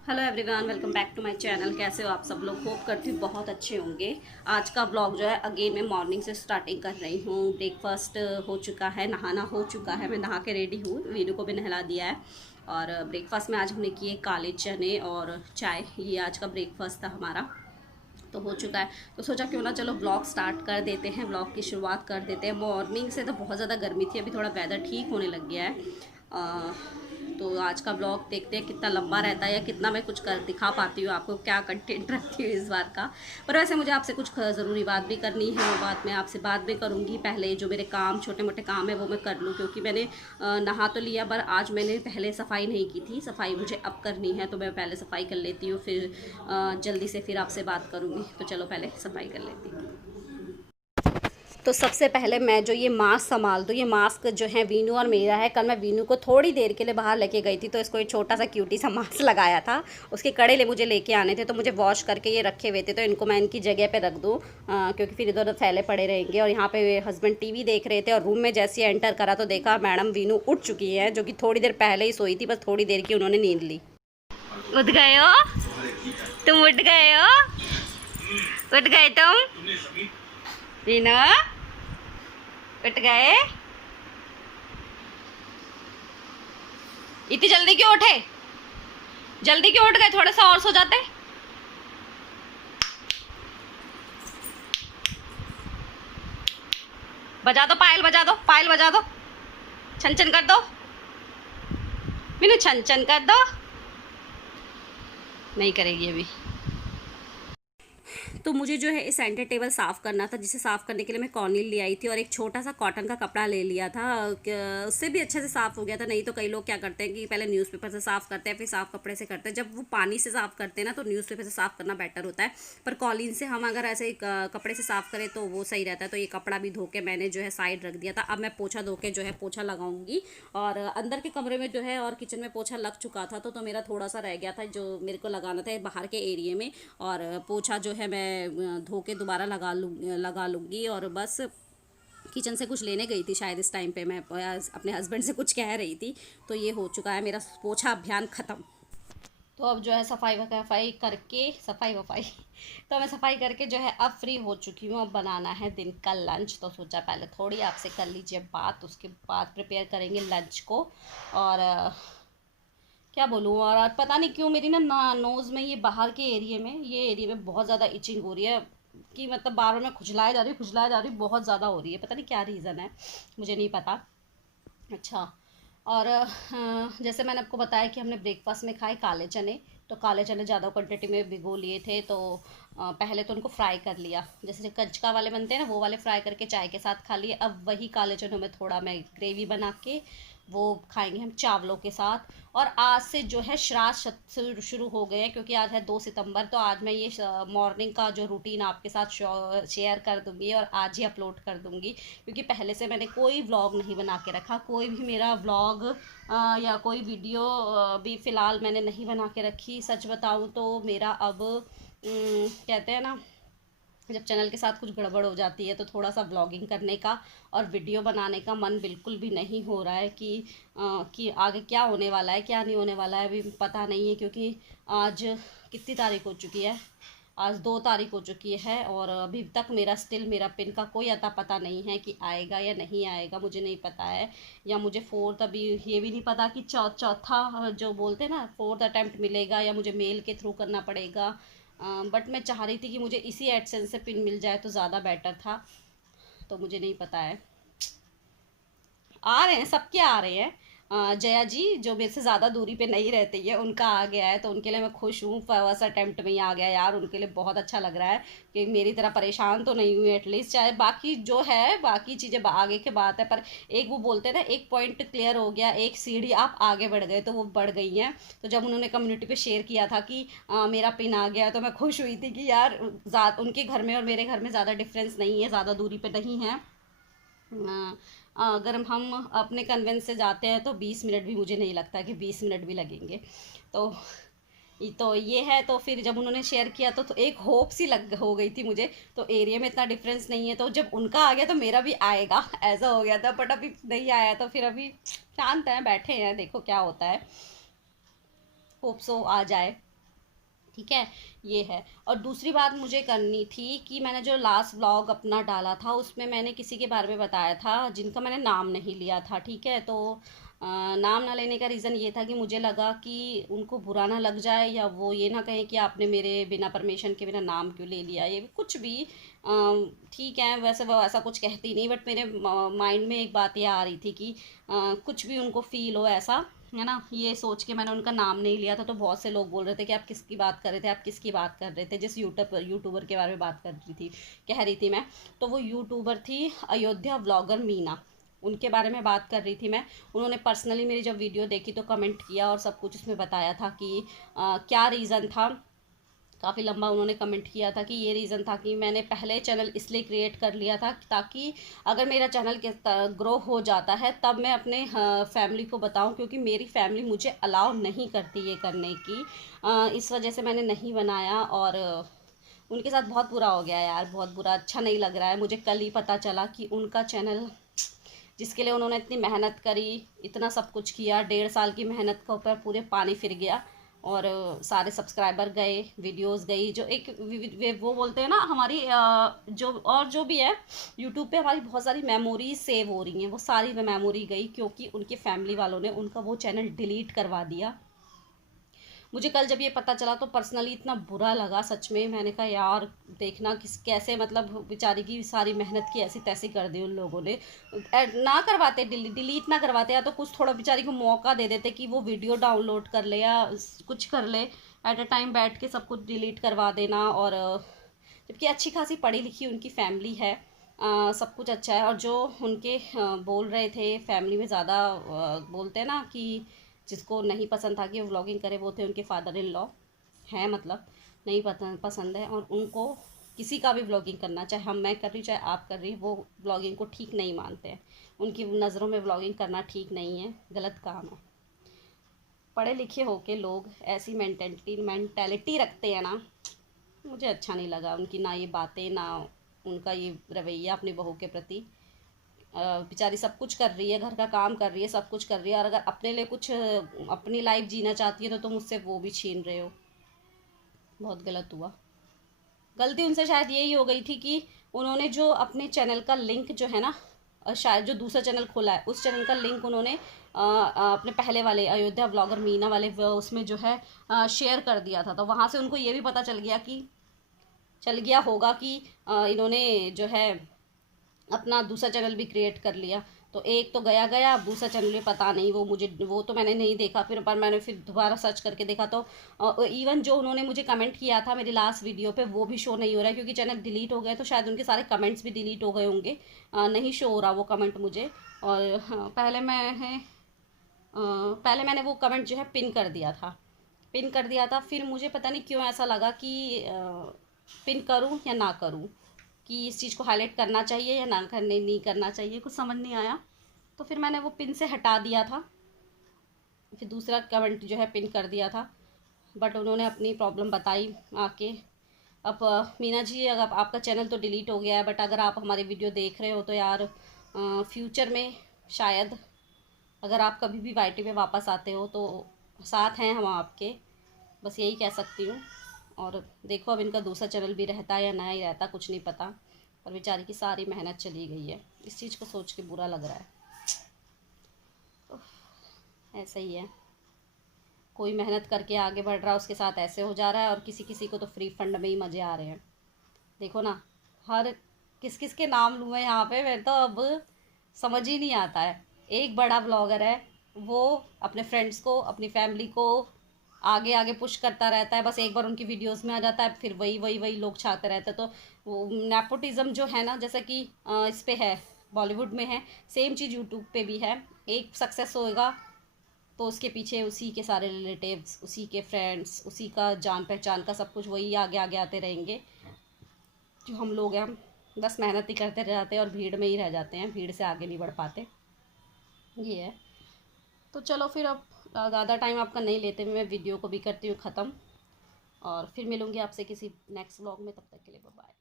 Hello everyone, welcome back to my channel. कैसे हो आप सब लोग? होप करती हूँ बहुत अच्छे होंगे। आज का ब्लॉग जो है अगेन मैं मॉर्निंग से स्टार्टिंग कर रही हूँ। ब्रेकफास्ट हो चुका है, नहाना हो चुका है, मैं नहा के रेडी हूँ, वीनू को भी नहला दिया है। और ब्रेकफास्ट में आज हमने किए काले चने और चाय। ये आज का ब्रेकफास्ट था हमारा, तो हो चुका है। तो सोचा क्यों ना चलो ब्लॉग स्टार्ट कर देते हैं, ब्लॉग की शुरुआत कर देते हैं। मॉर्निंग से तो बहुत ज़्यादा गर्मी थी, अभी थोड़ा वेदर ठीक होने लग गया है। अ, तो आज का ब्लॉग देखते हैं कितना लंबा रहता है या कितना मैं कुछ कर दिखा पाती हूँ आपको, क्या कंटेंट रखती हूँ इस बार का। पर वैसे मुझे आपसे कुछ ज़रूरी बात भी करनी है, वो बात मैं आपसे बात भी करूँगी। पहले जो मेरे काम छोटे मोटे काम है वो मैं कर लूँ, क्योंकि मैंने नहा तो लिया पर आज मैंने पहले सफाई नहीं की थी। सफाई मुझे अब करनी है, तो मैं पहले सफाई कर लेती हूँ, फिर जल्दी से फिर आपसे बात करूँगी। तो चलो पहले सफाई कर लेती हूँ। तो सबसे पहले मैं जो ये मास्क संभाल दूँ, ये मास्क जो है वीनू और मेरा है। कल मैं वीनू को थोड़ी देर के लिए बाहर लेके गई थी, तो इसको एक छोटा सा क्यूटी सा मास्क लगाया था। उसके कड़े ले मुझे लेके आने थे, तो मुझे वॉश करके ये रखे हुए थे, तो इनको मैं इनकी जगह पे रख दूँ, क्योंकि फिर इधर उधर फैले पड़े रहेंगे। और यहाँ पे हस्बैंड टीवी देख रहे थे, और रूम में जैसे ही एंटर करा तो देखा मैडम वीनू उठ चुकी है, जो कि थोड़ी देर पहले ही सोई थी, बस थोड़ी देर की उन्होंने नींद ली। उठ गए हो तुम? उठ गए हो? उठ गए तुम? वीनू उठ गए? इतनी जल्दी क्यों उठे? जल्दी क्यों उठ गए? थोड़ा सा और सो जाते। बजा दो पायल, बजा दो पायल, बजा दो। छन छन कर दो मीनू, छन छन कर दो। नहीं करेगी अभी। तो मुझे जो है इस सेंटर टेबल साफ़ करना था, जिसे साफ़ करने के लिए मैं कॉर्निल ले आई थी, और एक छोटा सा कॉटन का कपड़ा ले लिया था। उससे भी अच्छे से साफ़ हो गया था। नहीं तो कई लोग क्या करते हैं कि पहले न्यूज़पेपर से साफ़ करते हैं, फिर साफ़ कपड़े से करते हैं। जब वो पानी से साफ़ करते हैं ना, तो न्यूज़पेपर से साफ़ करना बेटर होता है। पर कॉलिन से हम अगर ऐसे कपड़े से साफ़ करें तो वो सही रहता है। तो ये कपड़ा भी धो के मैंने जो है साइड रख दिया था। अब मैं पोछा धो के जो है पोछा लगाऊंगी। और अंदर के कमरे में जो है और किचन में पोछा लग चुका था, तो मेरा थोड़ा सा रह गया था जो मेरे को लगाना था बाहर के एरिया में। और पोछा जो है मैं धो के दोबारा लगा लूँगी। और बस किचन से कुछ लेने गई थी शायद इस टाइम पे, मैं अपने हस्बैंड से कुछ कह रही थी। तो ये हो चुका है मेरा पोछा अभियान ख़त्म। तो अब जो है सफाई वफाई करके, सफाई वफाई तो मैं सफाई करके जो है अब फ्री हो चुकी हूँ। अब बनाना है दिन का लंच, तो सोचा पहले थोड़ी आपसे कर लीजिए बात, उसके बाद प्रिपेयर करेंगे लंच को। और क्या बोलूँ। और आज पता नहीं क्यों मेरी ना नोज़ में, ये बाहर के एरिया में, ये एरिया में बहुत ज़्यादा इचिंग हो रही है, कि मतलब बार बार में खुजलाए जा रही, खुजलाए जा रही, बहुत ज़्यादा हो रही है। पता नहीं क्या रीज़न है, मुझे नहीं पता। अच्छा। और जैसे मैंने आपको बताया कि हमने ब्रेकफास्ट में खाए काले चने। तो काले चने ज़्यादा क्वांटिटी में भिगो लिए थे, तो पहले तो उनको फ्राई कर लिया, जैसे जो कचका वाले बनते हैं ना, वो वाले फ्राई करके चाय के साथ खा लिए। अब वही काले चनों में थोड़ा मैं ग्रेवी बना के वो खाएंगे हम चावलों के साथ। और आज से जो है श्राद्ध शुरू हो गए हैं, क्योंकि आज है 2 सितंबर। तो आज मैं ये मॉर्निंग का जो रूटीन आपके साथ शेयर कर दूँगी, और आज ही अपलोड कर दूँगी। क्योंकि पहले से मैंने कोई व्लॉग नहीं बना के रखा, कोई भी मेरा व्लॉग या कोई वीडियो भी फ़िलहाल मैंने नहीं बना के रखी। सच बताऊँ तो मेरा अब कहते हैं ना, जब चैनल के साथ कुछ गड़बड़ हो जाती है, तो थोड़ा सा व्लॉगिंग करने का और वीडियो बनाने का मन बिल्कुल भी नहीं हो रहा है। कि आगे क्या होने वाला है, क्या नहीं होने वाला है, अभी पता नहीं है। क्योंकि आज कितनी तारीख हो चुकी है? आज 2 तारीख हो चुकी है, और अभी तक मेरा पिन का कोई अता पता नहीं है कि आएगा या नहीं आएगा, मुझे नहीं पता है। या मुझे फोर्थ, अभी ये भी नहीं पता कि चौथा जो बोलते हैं ना, फोर्थ अटेम्प्ट मिलेगा या मुझे मेल के थ्रू करना पड़ेगा। बट मैं चाह रही थी कि मुझे इसी एडसेंस से पिन मिल जाए तो ज़्यादा बेटर था। तो मुझे नहीं पता है। आ रहे हैं, सबके आ रहे हैं। जया जी जो मेरे से ज़्यादा दूरी पे नहीं रहती है, उनका आ गया है, तो उनके लिए मैं खुश हूँ। फर्स्ट अटेम्प्ट में ही आ गया यार, उनके लिए बहुत अच्छा लग रहा है कि मेरी तरह परेशान तो नहीं हुई एटलीस्ट। चाहे बाकी जो है, बाकी चीज़ें आगे की बात है, पर एक वो बोलते हैं ना, एक पॉइंट क्लियर हो गया, एक सीढ़ी आप आगे बढ़ गए, तो वो बढ़ गई हैं। तो जब उन्होंने कम्युनिटी पे शेयर किया था कि मेरा पिन आ गया, तो मैं खुश हुई थी कि यार उनके घर में और मेरे घर में ज़्यादा डिफरेंस नहीं है, ज़्यादा दूरी पे नहीं है। अगर हम अपने कन्वेंस से जाते हैं तो 20 मिनट भी, मुझे नहीं लगता कि 20 मिनट भी लगेंगे। तो ये है। तो फिर जब उन्होंने शेयर किया, तो एक होप सी लग हो गई थी मुझे। तो एरिया में इतना डिफरेंस नहीं है, तो जब उनका आ गया तो मेरा भी आएगा, ऐसा हो गया था। बट अभी नहीं आया, तो फिर अभी शांत हैं, बैठे हैं, देखो क्या होता है। होप सो आ जाए। ठीक है, ये है। और दूसरी बात मुझे करनी थी कि मैंने जो लास्ट व्लॉग अपना डाला था उसमें मैंने किसी के बारे में बताया था जिनका मैंने नाम नहीं लिया था, ठीक है। तो नाम ना लेने का रीज़न ये था कि मुझे लगा कि उनको बुरा ना लग जाए या वो ये ना कहें कि आपने मेरे बिना परमिशन के बिना नाम क्यों ले लिया, ये कुछ भी। ठीक है, वैसे वो ऐसा कुछ कहती नहीं, बट मेरे माइंड में एक बात ये आ रही थी कि कुछ भी उनको फील हो ऐसा, है ना, ये सोच के मैंने उनका नाम नहीं लिया था। तो बहुत से लोग बोल रहे थे कि आप किसकी बात कर रहे थे, आप किसकी बात कर रहे थे, जिस यूट्यूबर के बारे में बात कर रही थी, कह रही थी मैं। तो वो यूट्यूबर थी अयोध्या व्लॉगर मीना, उनके बारे में बात कर रही थी मैं। उन्होंने पर्सनली मेरी जब वीडियो देखी तो कमेंट किया और सब कुछ उसमें बताया था कि क्या रीज़न था। काफ़ी लंबा उन्होंने कमेंट किया था कि ये रीज़न था कि मैंने पहले चैनल इसलिए क्रिएट कर लिया था ताकि अगर मेरा चैनल के ग्रो हो जाता है तब मैं अपने फैमिली को बताऊं, क्योंकि मेरी फैमिली मुझे अलाउ नहीं करती ये करने की। इस वजह से मैंने नहीं बनाया। और उनके साथ बहुत बुरा हो गया यार, बहुत बुरा, अच्छा नहीं लग रहा है मुझे। कल ही पता चला कि उनका चैनल, जिसके लिए उन्होंने इतनी मेहनत करी, इतना सब कुछ किया, 1.5 साल की मेहनत के ऊपर पूरे पानी फिर गया। और सारे सब्सक्राइबर गए, वीडियोस गई, जो एक वो बोलते हैं ना हमारी जो और जो भी है यूट्यूब पे हमारी बहुत सारी मेमोरीज सेव हो रही हैं, वो सारी मेमोरी गई क्योंकि उनके फैमिली वालों ने उनका वो चैनल डिलीट करवा दिया। मुझे कल जब ये पता चला तो पर्सनली इतना बुरा लगा सच में। मैंने कहा यार देखना किस कैसे, मतलब बेचारी की सारी मेहनत की ऐसी तैसी कर दी उन लोगों ने। ना करवाते, डिलीट ना करवाते, या तो कुछ थोड़ा बेचारी को मौका दे देते कि वो वीडियो डाउनलोड कर ले या कुछ कर ले, एट अ टाइम बैठ के सब कुछ डिलीट करवा देना। और जबकि अच्छी खासी पढ़ी लिखी उनकी फैमिली है, सब कुछ अच्छा है। और जो उनके बोल रहे थे फैमिली में ज़्यादा बोलते हैं ना कि जिसको नहीं पसंद था कि वो व्लॉगिंग करे, वो थे उनके फादर इन लॉ हैं, मतलब नहीं पसंद है। और उनको किसी का भी व्लॉगिंग करना, चाहे मैं कर रही चाहे आप कर रही, वो व्लॉगिंग को ठीक नहीं मानते हैं। उनकी नज़रों में व्लॉगिंग करना ठीक नहीं है, गलत काम है। पढ़े लिखे होके लोग ऐसी मेंटेलिटी रखते हैं ना, मुझे अच्छा नहीं लगा उनकी ना ये बातें, ना उनका ये रवैया अपनी बहू के प्रति। बेचारी सब कुछ कर रही है, घर का काम कर रही है, सब कुछ कर रही है, और अगर अपने लिए कुछ अपनी लाइफ जीना चाहती है तो तुम उससे वो भी छीन रहे हो। बहुत गलत हुआ। गलती उनसे शायद यही हो गई थी कि उन्होंने जो अपने चैनल का लिंक जो है ना, शायद जो दूसरा चैनल खोला है उस चैनल का लिंक उन्होंने अपने पहले वाले अयोध्या ब्लॉगर मीना वाले उसमें जो है शेयर कर दिया था। तो वहाँ से उनको ये भी पता चल गया होगा कि इन्होंने जो है अपना दूसरा चैनल भी क्रिएट कर लिया। तो एक तो गया गया, अब दूसरा चैनल भी पता नहीं, वो मुझे, वो तो मैंने नहीं देखा फिर, पर मैंने फिर दोबारा सर्च करके देखा तो इवन जो उन्होंने मुझे कमेंट किया था मेरी लास्ट वीडियो पे वो भी शो नहीं हो रहा है, क्योंकि चैनल डिलीट हो गए तो शायद उनके सारे कमेंट्स भी डिलीट हो गए होंगे। नहीं शो हो रहा वो कमेंट मुझे। और हाँ, पहले मैंने वो कमेंट जो है पिन कर दिया था। फिर मुझे पता नहीं क्यों ऐसा लगा कि पिन करूं या ना करूं, कि इस चीज़ को हाईलाइट करना चाहिए या ना करने नहीं करना चाहिए, कुछ समझ नहीं आया। तो फिर मैंने वो पिन से हटा दिया था, फिर दूसरा कमेंट जो है पिन कर दिया था। बट उन्होंने अपनी प्रॉब्लम बताई आके। अब मीना जी, अगर आपका चैनल तो डिलीट हो गया है, बट अगर आप हमारी वीडियो देख रहे हो तो यार फ्यूचर में शायद अगर आप कभी भी वाईटी पे वापस आते हो तो साथ हैं हम आपके, बस यही कह सकती हूँ। और देखो अब इनका दूसरा चैनल भी रहता है या नया ही रहता, कुछ नहीं पता। पर बेचारी की सारी मेहनत चली गई है, इस चीज़ को सोच के बुरा लग रहा है। ऐसा ही है, कोई मेहनत करके आगे बढ़ रहा है उसके साथ ऐसे हो जा रहा है, और किसी किसी को तो फ्री फंड में ही मज़े आ रहे हैं। देखो ना, हर किस किस के नाम लूँ मैं यहाँ पे, मेरे तो अब समझ ही नहीं आता है। एक बड़ा ब्लॉगर है, वो अपने फ्रेंड्स को, अपनी फैमिली को आगे आगे पुश करता रहता है, बस एक बार उनकी वीडियोस में आ जाता है फिर वही वही वही लोग छाते रहते हैं। तो वो नेपोटिज्म जो है ना, जैसा कि इस पे है, बॉलीवुड में है, सेम चीज़ यूट्यूब पे भी है। एक सक्सेस होएगा तो उसके पीछे उसी के सारे रिलेटिव्स, उसी के फ्रेंड्स, उसी का जान पहचान का सब कुछ वही आगे आगे आते रहेंगे। जो हम लोग हैं, हम बस मेहनत ही करते रह जाते हैं और भीड़ में ही रह जाते हैं, भीड़ से आगे नहीं बढ़ पाते। ये है। तो चलो फिर अब ज़्यादा टाइम आपका नहीं लेते हुए मैं वीडियो को भी करती हूँ ख़त्म, और फिर मिलूँगी आपसे किसी नेक्स्ट व्लॉग में। तब तक के लिए बाय बाय।